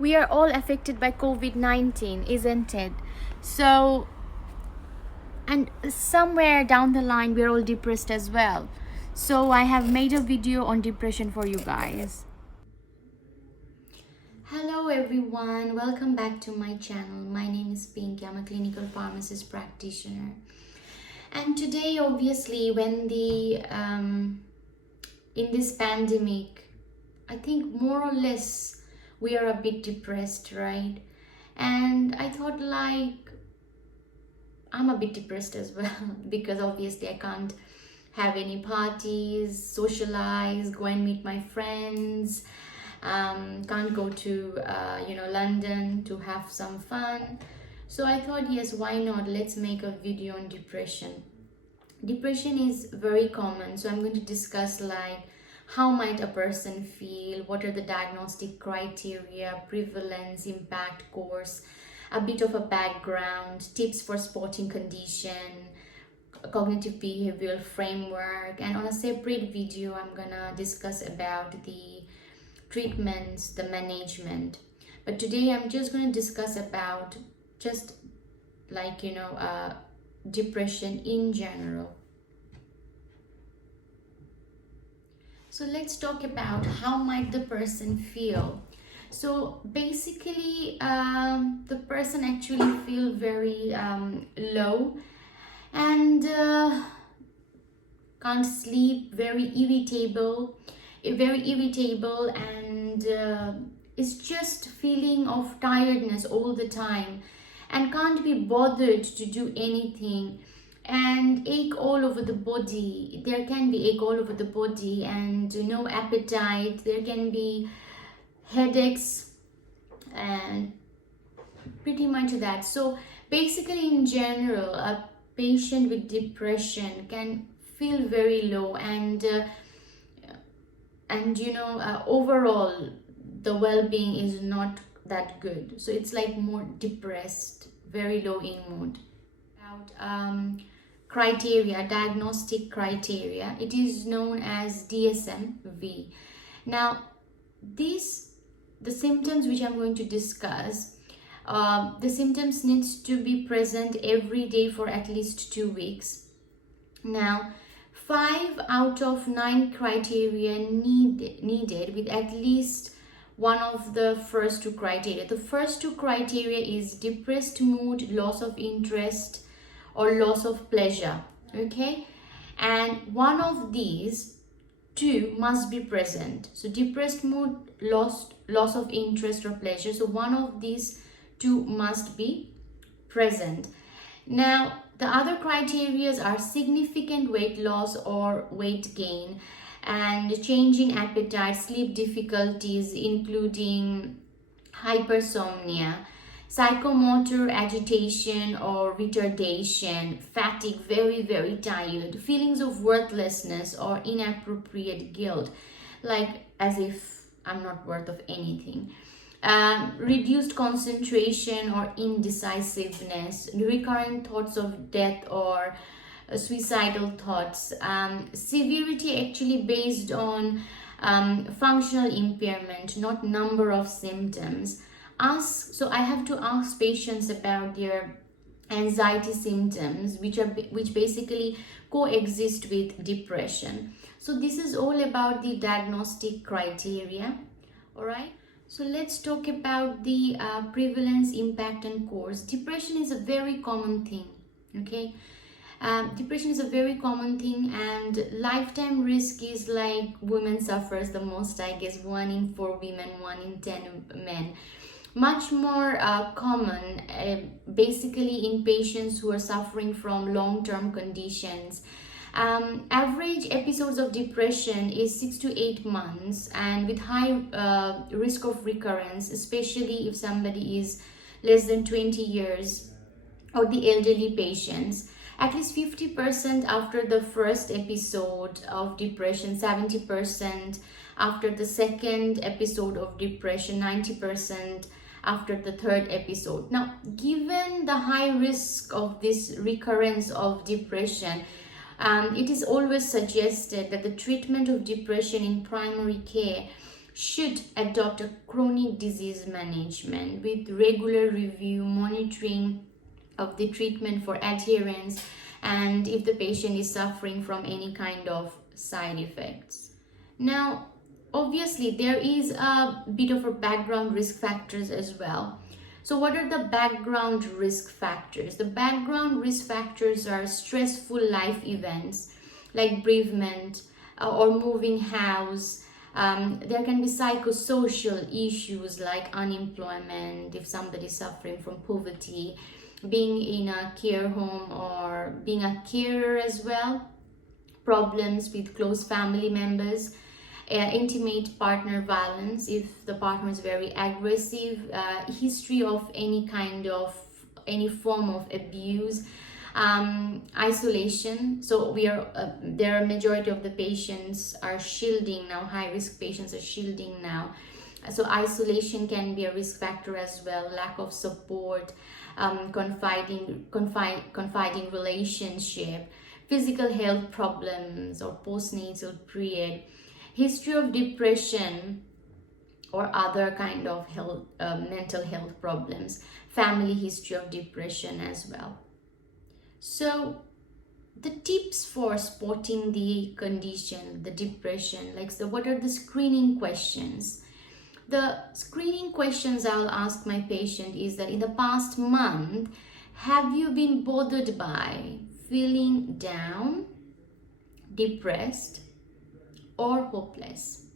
we are all affected by COVID-19, isn't it? So, and somewhere down the line, we're all depressed as well. So I have made a video on depression for you guys. Hello everyone, welcome back to my channel. My name is Pinky. I'm a clinical pharmacist practitioner. And today, obviously, when in this pandemic, I think more or less we are a bit depressed, right? And I thought, like, I'm a bit depressed as well because obviously I can't have any parties, socialize, go and meet my friends, can't go to London to have some fun. So I thought, yes, why not, let's make a video on depression. Depression is very common, so I'm going to discuss like how might a person feel, what are the diagnostic criteria, prevalence, impact, course, a bit of a background, tips for spotting condition, cognitive behavioral framework, and on a separate video I'm gonna discuss about the treatments, the management. But today I'm just going to discuss about just like depression in general. So let's talk about how might the person feel. So basically the person actually feel very low and can't sleep, very irritable and is just feeling of tiredness all the time and can't be bothered to do anything, and ache all over the body. There can be ache all over the body and no appetite. There can be headaches and pretty much that. So basically in general, a patient with depression can feel very low and overall the well-being is not that good. So it's like more depressed, very low in mood. About criteria, diagnostic criteria, it is known as DSMV. Now the symptoms which I'm going to discuss, the symptoms needs to be present every day for at least 2 weeks. Now 5 out of 9 criteria needed with at least one of the first 2 criteria. The first 2 criteria is depressed mood, loss of interest, or loss of pleasure. Okay, and one of these 2 must be present. So depressed mood, loss of interest or pleasure. So one of these 2 must be present. Now the other criteria are significant weight loss or weight gain, and change in appetite, sleep difficulties including hypersomnia, psychomotor agitation or retardation, fatigue, very, very tired, feelings of worthlessness or inappropriate guilt, like as if I'm not worth of anything. Reduced concentration or indecisiveness, recurrent thoughts of death or suicidal thoughts, severity actually based on functional impairment, not number of symptoms. So I have to ask patients about their anxiety symptoms, which basically coexist with depression. So this is all about the diagnostic criteria. All right. So let's talk about the prevalence, impact, and course. Depression is a very common thing, okay? Depression is a very common thing, and lifetime risk is like women suffers the most, I guess, 1 in 4 women, 1 in 10 men. Much more common basically in patients who are suffering from long-term conditions. Average episodes of depression is 6 to 8 months, and with high risk of recurrence, especially if somebody is less than 20 years or the elderly patients. At least 50% after the first episode of depression, 70% after the second episode of depression, 90% after the third episode. Now, given the high risk of this recurrence of depression, it is always suggested that the treatment of depression in primary care should adopt a chronic disease management with regular review, monitoring of the treatment for adherence, and if the patient is suffering from any kind of side effects. Now, obviously, there is a bit of a background risk factors as well. So what are the background risk factors? The background risk factors are stressful life events like bereavement or moving house. There can be psychosocial issues like unemployment, if somebody is suffering from poverty, being in a care home or being a carer as well, problems with close family members, intimate partner violence if the partner is very aggressive, history of any form of abuse, isolation. So there are majority of the patients are shielding now, high risk patients are shielding now, so isolation can be a risk factor as well, lack of support, confiding relationship, physical health problems or postnatal period, history of depression or other kind of health, mental health problems, family history of depression as well. So the tips for spotting the condition, the depression, like, so what are the screening questions? The screening questions I'll ask my patient is that in the past month, have you been bothered by feeling down, depressed, or hopeless?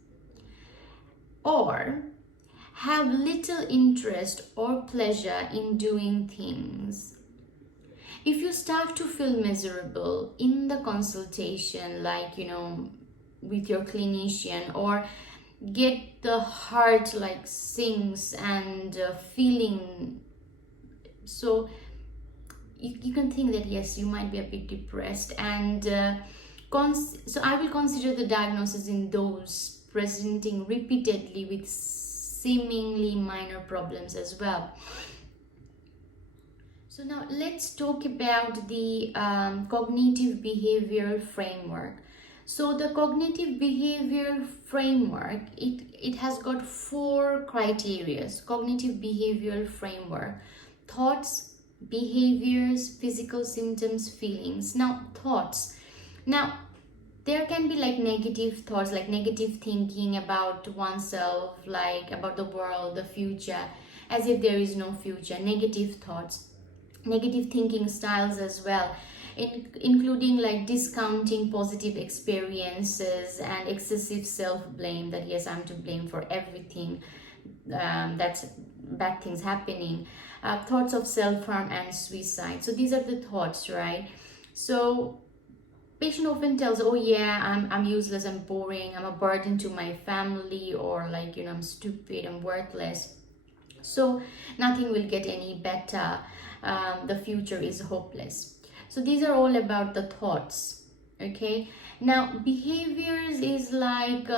Or have little interest or pleasure in doing things? If you start to feel miserable in the consultation, like, with your clinician, or get the heart like sinks and feeling, so you can think that yes, you might be a bit depressed, and so I will consider the diagnosis in those presenting repeatedly with seemingly minor problems as well. So now let's talk about the cognitive behavioral framework. So the cognitive behavioral framework, it has got 4 criteria. Cognitive behavioral framework: thoughts, behaviors, physical symptoms, feelings. Now, thoughts. Now, there can be like negative thoughts, like negative thinking about oneself, like about the world, the future, as if there is no future. Negative thoughts, negative thinking styles as well, including like discounting positive experiences and excessive self-blame, that yes, I'm to blame for everything, that's bad things happening, thoughts of self-harm and suicide. So these are the thoughts, right? So patient often tells, oh yeah, I'm useless, I'm boring, I'm a burden to my family, or like, I'm stupid, I'm worthless, so nothing will get any better, the future is hopeless. So these are all about the thoughts. Okay, now behaviors is like,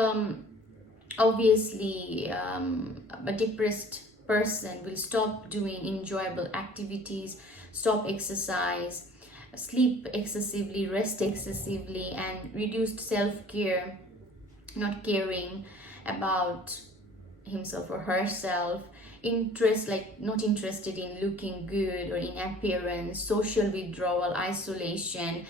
obviously, a depressed person will stop doing enjoyable activities, stop exercise, sleep excessively, rest excessively, and reduced self-care, not caring about himself or herself, interest, like not interested in looking good or in appearance, social withdrawal, isolation,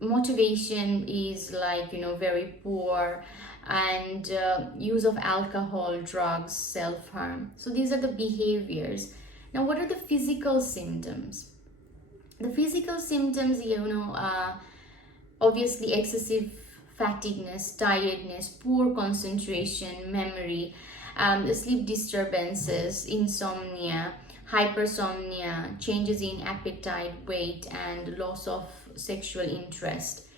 motivation is like, very poor, and use of alcohol, drugs, self-harm. So these are the behaviors. Now, what are the physical symptoms? The physical symptoms, obviously excessive fatigueness, tiredness, poor concentration, memory, sleep disturbances, insomnia, hypersomnia, changes in appetite, weight, and loss of sexual interest.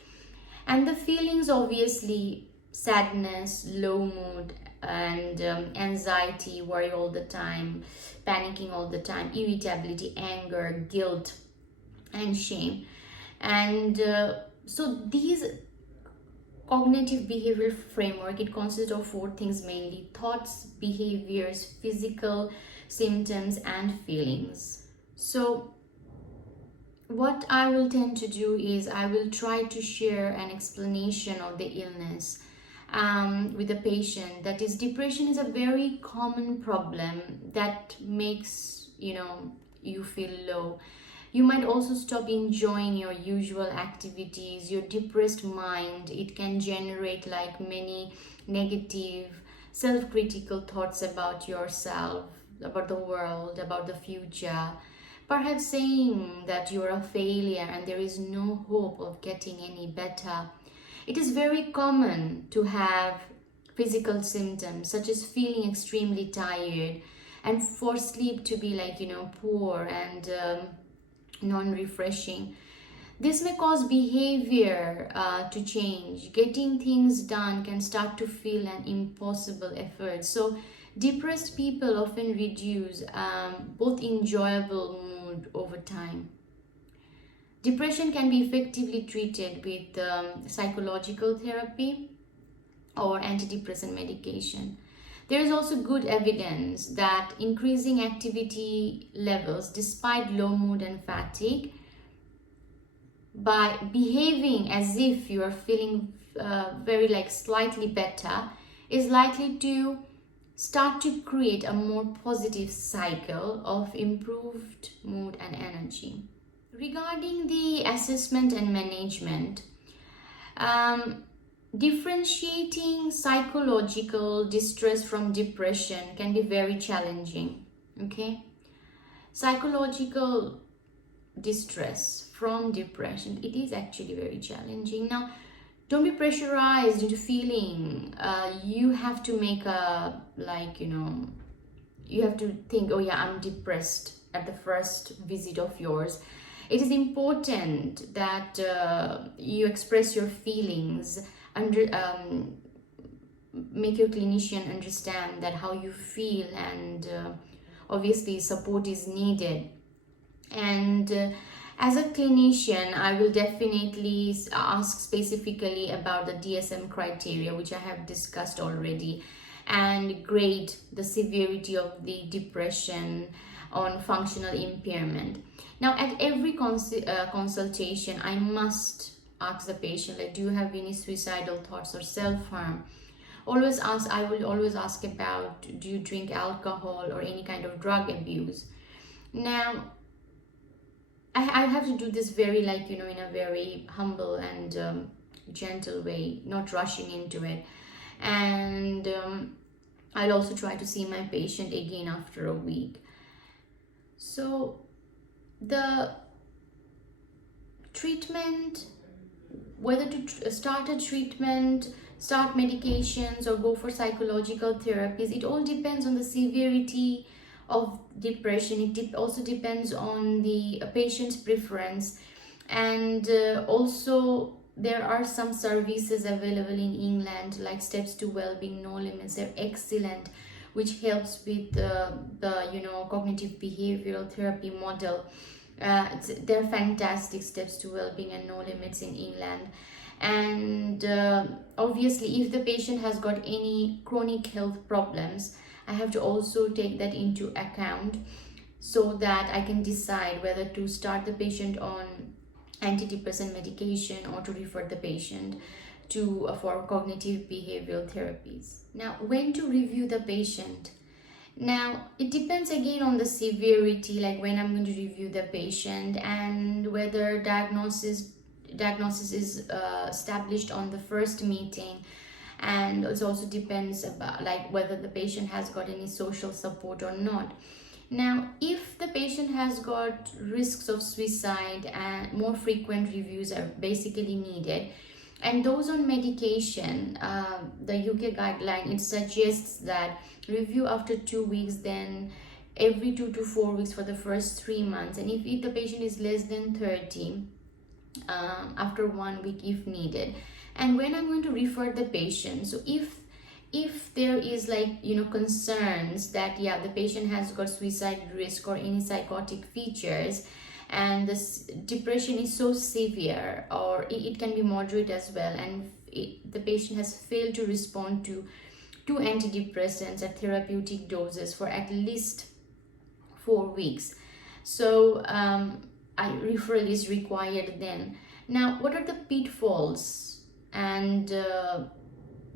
And the feelings, obviously, sadness, low mood, and anxiety, worry all the time, panicking all the time, irritability, anger, guilt, and shame. And so these cognitive behavioral framework, it consists of 4 things mainly: thoughts, behaviors, physical symptoms, and feelings. So what I will tend to do is I will try to share an explanation of the illness, with the patient. That is, depression is a very common problem that makes you feel low. You might also stop enjoying your usual activities. Your depressed mind, it can generate like many negative self-critical thoughts about yourself, about the world, about the future, perhaps saying that you're a failure and there is no hope of getting any better. It is very common to have physical symptoms such as feeling extremely tired and for sleep to be like poor and non-refreshing. This may cause behavior to change. Getting things done can start to feel an impossible effort. So depressed people often reduce both enjoyable mood over time. Depression can be effectively treated with psychological therapy or antidepressant medication. There is also good evidence that increasing activity levels despite low mood and fatigue, by behaving as if you are feeling very like slightly better, is likely to start to create a more positive cycle of improved mood and energy. Regarding the assessment and management, differentiating psychological distress from depression can be very challenging. Okay, psychological distress from depression, it is actually very challenging. Now, don't be pressurized into feeling you have to make a you have to think, oh yeah, I'm depressed at the first visit of yours. It is important that you express your feelings, make your clinician understand that how you feel, and obviously support is needed. And as a clinician, I will definitely ask specifically about the DSM criteria, which I have discussed already, and grade the severity of the depression on functional impairment. Now, at every consultation, I must ask the patient, like, do you have any suicidal thoughts or self-harm? I will always ask about, do you drink alcohol or any kind of drug abuse? Now, I have to do this very in a very humble and gentle way, not rushing into it. And I'll also try to see my patient again after a week. So the treatment, whether to start a treatment, start medications, or go for psychological therapies, it all depends on the severity of depression. It also depends on the patient's preference, and also there are some services available in England like Steps to Wellbeing, No Limits. They're excellent, which helps with the cognitive behavioral therapy model. They're fantastic, Steps to Wellbeing and No Limits in England. And obviously, if the patient has got any chronic health problems, I have to also take that into account so that I can decide whether to start the patient on antidepressant medication or to refer the patient to for cognitive behavioral therapies. Now, when to review the patient? Now, it depends again on the severity, like when I'm going to review the patient and whether diagnosis is established on the first meeting. And it also depends about like whether the patient has got any social support or not. Now, if the patient has got risks of suicide, and more frequent reviews are basically needed, and those on medication, the UK guideline, it suggests that review after 2 weeks, then every 2 to 4 weeks for the first 3 months, and if the patient is less than 30, after 1 week if needed. And when I'm going to refer the patient, so if there is concerns that the patient has got suicide risk or any psychotic features, and this depression is so severe, or it can be moderate as well, and the patient has failed to respond to antidepressants at therapeutic doses for at least 4 weeks, so referral is required then. Now, what are the pitfalls and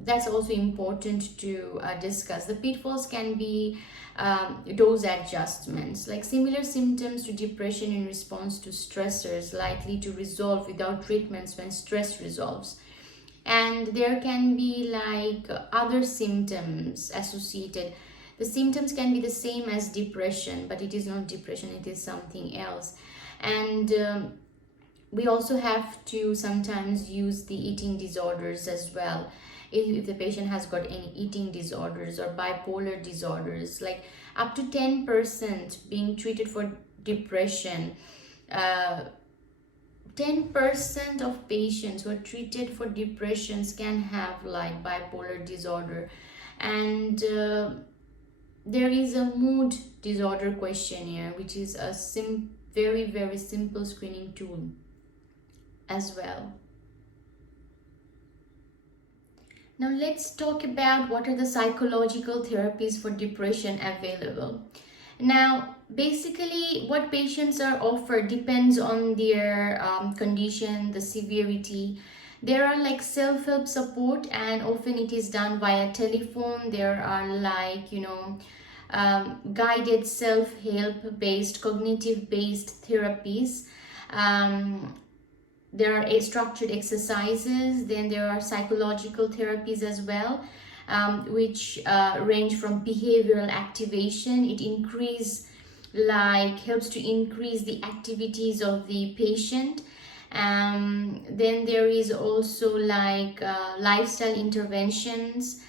that's also important to discuss. The pitfalls can be dose adjustments, like similar symptoms to depression in response to stressors likely to resolve without treatments when stress resolves. And there can be like other symptoms associated. The symptoms can be the same as depression, but it is not depression, it is something else. And we also have to sometimes use the eating disorders as well. If the patient has got any eating disorders or bipolar disorders, like up to 10% being treated for depression, 10% of patients who are treated for depressions can have like bipolar disorder. And there is a mood disorder questionnaire, which is a very, very simple screening tool as well. Now let's talk about what are the psychological therapies for depression available. Now, basically, what patients are offered depends on their condition, the severity. There are like self-help support, and often it is done via telephone. There are like, guided self-help based, cognitive based therapies. There are structured exercises. Then there are psychological therapies as well, which range from behavioral activation. It helps to increase the activities of the patient. Then there is also like lifestyle interventions,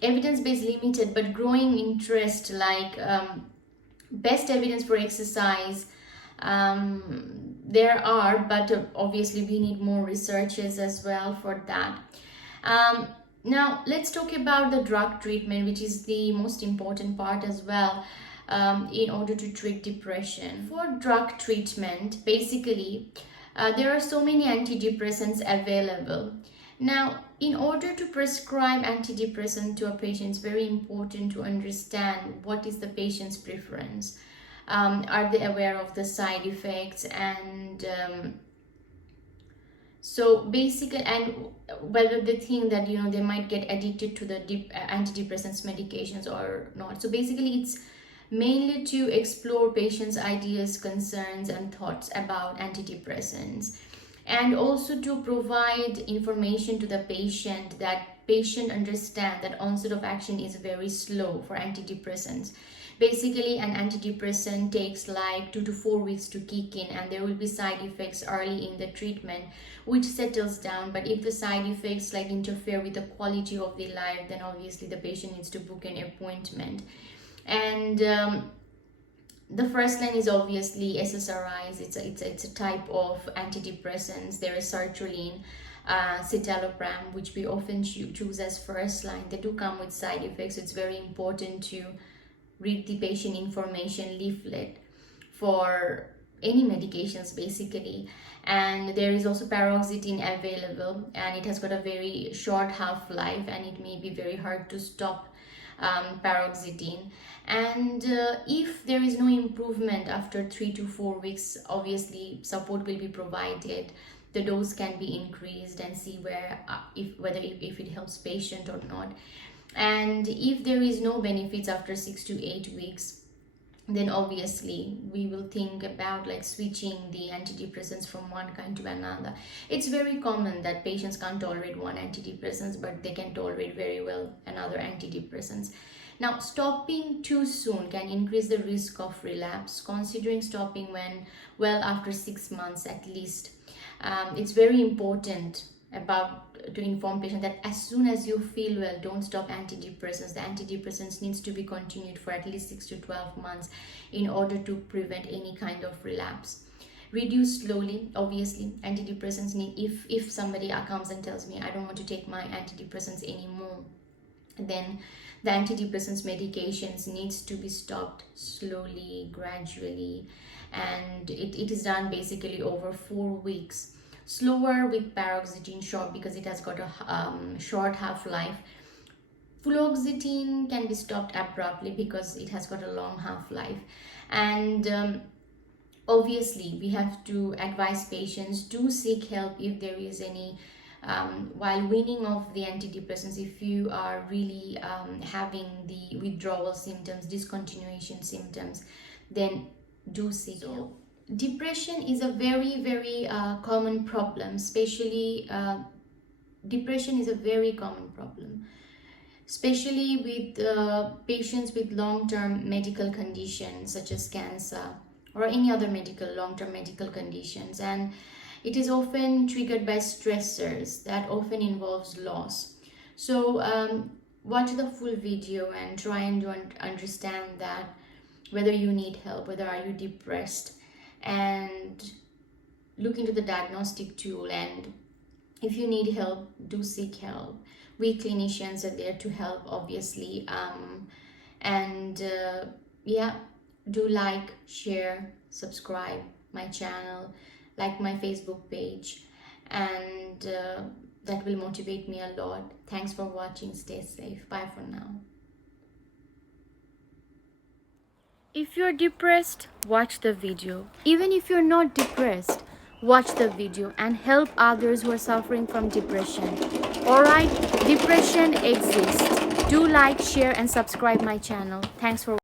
evidence-based limited but growing interest, like best evidence for exercise. There are, but obviously we need more researches as well for that. Now let's talk about the drug treatment, which is the most important part as well, in order to treat depression. For drug treatment, basically there are so many antidepressants available. Now, in order to prescribe antidepressant to a patient, it's very important to understand what is the patient's preference. Are they aware of the side effects, and so basically, and whether they think that they might get addicted to the antidepressants medications or not. So basically, it's mainly to explore patients' ideas, concerns, and thoughts about antidepressants, and also to provide information to the patient, that patient understand that onset of action is very slow for antidepressants. Basically, an antidepressant takes like 2 to 4 weeks to kick in, and there will be side effects early in the treatment, which settles down. But if the side effects like interfere with the quality of the life, then obviously the patient needs to book an appointment. And the first line is obviously SSRIs. It's a type of antidepressants. There is sertraline, citalopram, which we often choose as first line. They do come with side effects. It's very important to read the patient information leaflet for any medications basically. And there is also paroxetine available, and it has got a very short half-life, and it may be very hard to stop paroxetine. And if there is no improvement after 3 to 4 weeks, obviously support will be provided. The dose can be increased, and see if it helps patient or not. And if there is no benefits after 6 to 8 weeks, then obviously we will think about like switching the antidepressants from one kind to another. It's very common that patients can't tolerate one antidepressants, but they can tolerate very well another antidepressants. Now, stopping too soon can increase the risk of relapse. Considering stopping after 6 months at least. It's very important to inform patient that as soon as you feel well, don't stop antidepressants. The antidepressants needs to be continued for at least 6 to 12 months in order to prevent any kind of relapse. Reduce slowly. Obviously, antidepressants need, if somebody comes and tells me I don't want to take my antidepressants anymore, then the antidepressants medications needs to be stopped slowly, gradually, and it is done basically over 4 weeks. Slower with paroxetine short, because it has got a short half-life. Fluoxetine can be stopped abruptly because it has got a long half-life. And obviously we have to advise patients to seek help if there is any while weaning off the antidepressants, if you are really having the withdrawal symptoms, discontinuation symptoms, then do seek help. Depression is a very common problem, especially depression is a very common problem, especially with patients with long-term medical conditions such as cancer or any other long-term medical conditions, and it is often triggered by stressors that often involves loss. So watch the full video and try and understand that whether you need help, whether are you depressed, and look into the diagnostic tool, and if you need help, do seek help. We clinicians are there to help, obviously. Yeah, do like, share, subscribe my channel, like my Facebook page, and that will motivate me a lot. Thanks for watching. Stay safe. Bye for now. If you're depressed, watch the video. Even if you're not depressed, watch the video and help others who are suffering from depression. Alright, depression exists. Do like, share and subscribe my channel. Thanks for